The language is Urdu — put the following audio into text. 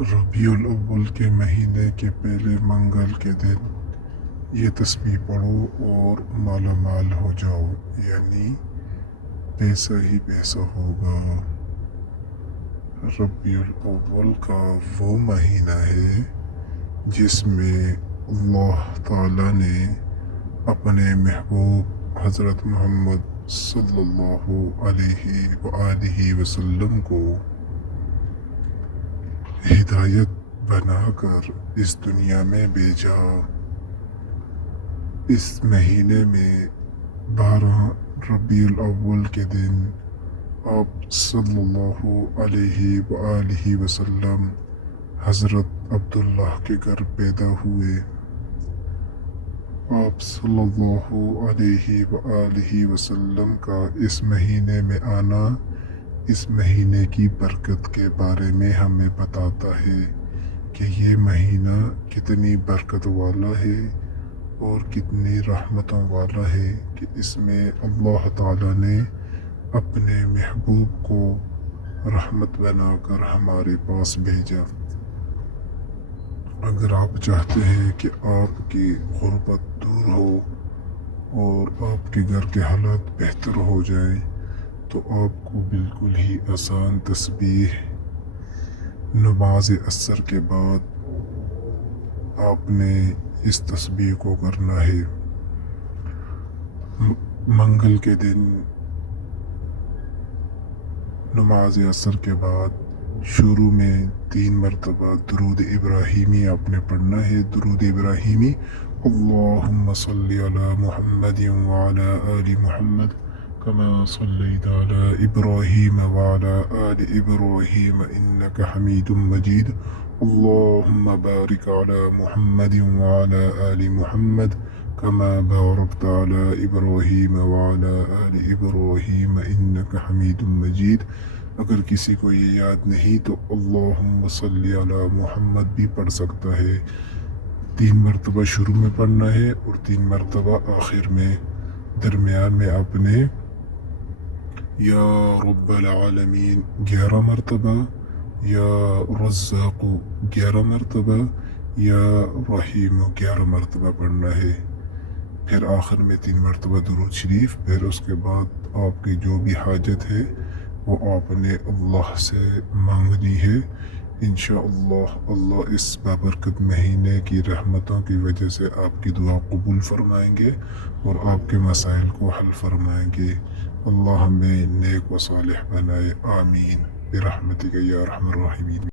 ربیع الاول کے مہینے کے پہلے منگل کے دن یہ تسبیح پڑھو اور مالا مال ہو جاؤ، یعنی پیسہ ہی پیسہ ہوگا۔ ربیع الاول کا وہ مہینہ ہے جس میں اللہ تعالیٰ نے اپنے محبوب حضرت محمد صلی اللہ علیہ وآلہ وسلم کو ہدایت بنا کر اس دنیا میں بھیجا۔ اس مہینے میں 12 ربیع الاول کے دن آپ صلی اللہ علیہ وآلہ وسلم حضرت عبداللہ کے گھر پیدا ہوئے۔ آپ صلی اللہ علیہ وآلہ وسلم کا اس مہینے میں آنا اس مہینے کی برکت کے بارے میں ہمیں بتاتا ہے کہ یہ مہینہ کتنی برکت والا ہے اور کتنی رحمتوں والا ہے کہ اس میں اللہ تعالیٰ نے اپنے محبوب کو رحمت بنا کر ہمارے پاس بھیجا۔ اگر آپ چاہتے ہیں کہ آپ کی غربت دور ہو اور آپ کے گھر کے حالات بہتر ہو جائیں تو آپ کو بالکل ہی آسان تسبیح نماز عصر کے بعد آپ نے اس تسبیح کو کرنا ہے۔ منگل کے دن نماز عصر کے بعد شروع میں 3 مرتبہ درود ابراہیمی آپ نے پڑھنا ہے۔ درود ابراہیمی اللہم صلی علی محمد وعلی آل محمد كما صليت على إبراهيم وعلى آل إبراهيم إنك حميد مجيد اللهم بارك على محمد وعلى آل محمد كما باركت على إبراهيم وعلى آل إبراهيم إنك حميد مجيد۔ اگر کسی کو یہ یاد نہیں تو اللہم صلی علی محمد بھی پڑھ سکتا ہے۔ 3 مرتبہ شروع میں پڑھنا ہے اور 3 مرتبہ آخر میں۔ درمیان میں آپ نے یا رب العالمین 11 مرتبہ، یا رزاق 11 مرتبہ، یا رحیم 11 مرتبہ پڑھنا ہے۔ پھر آخر میں 3 مرتبہ درود شریف۔ پھر اس کے بعد آپ کی جو بھی حاجت ہے وہ آپ نے اللہ سے مانگنی ہے۔ انشاءاللہ اللہ اس بابرکت مہینے کی رحمتوں کی وجہ سے آپ کی دعا قبول فرمائیں گے اور آپ کے مسائل کو حل فرمائیں گے۔ اللہ ہمیں نیک و صالح بنائے، آمین برحمتک یا ارحم الراحمین۔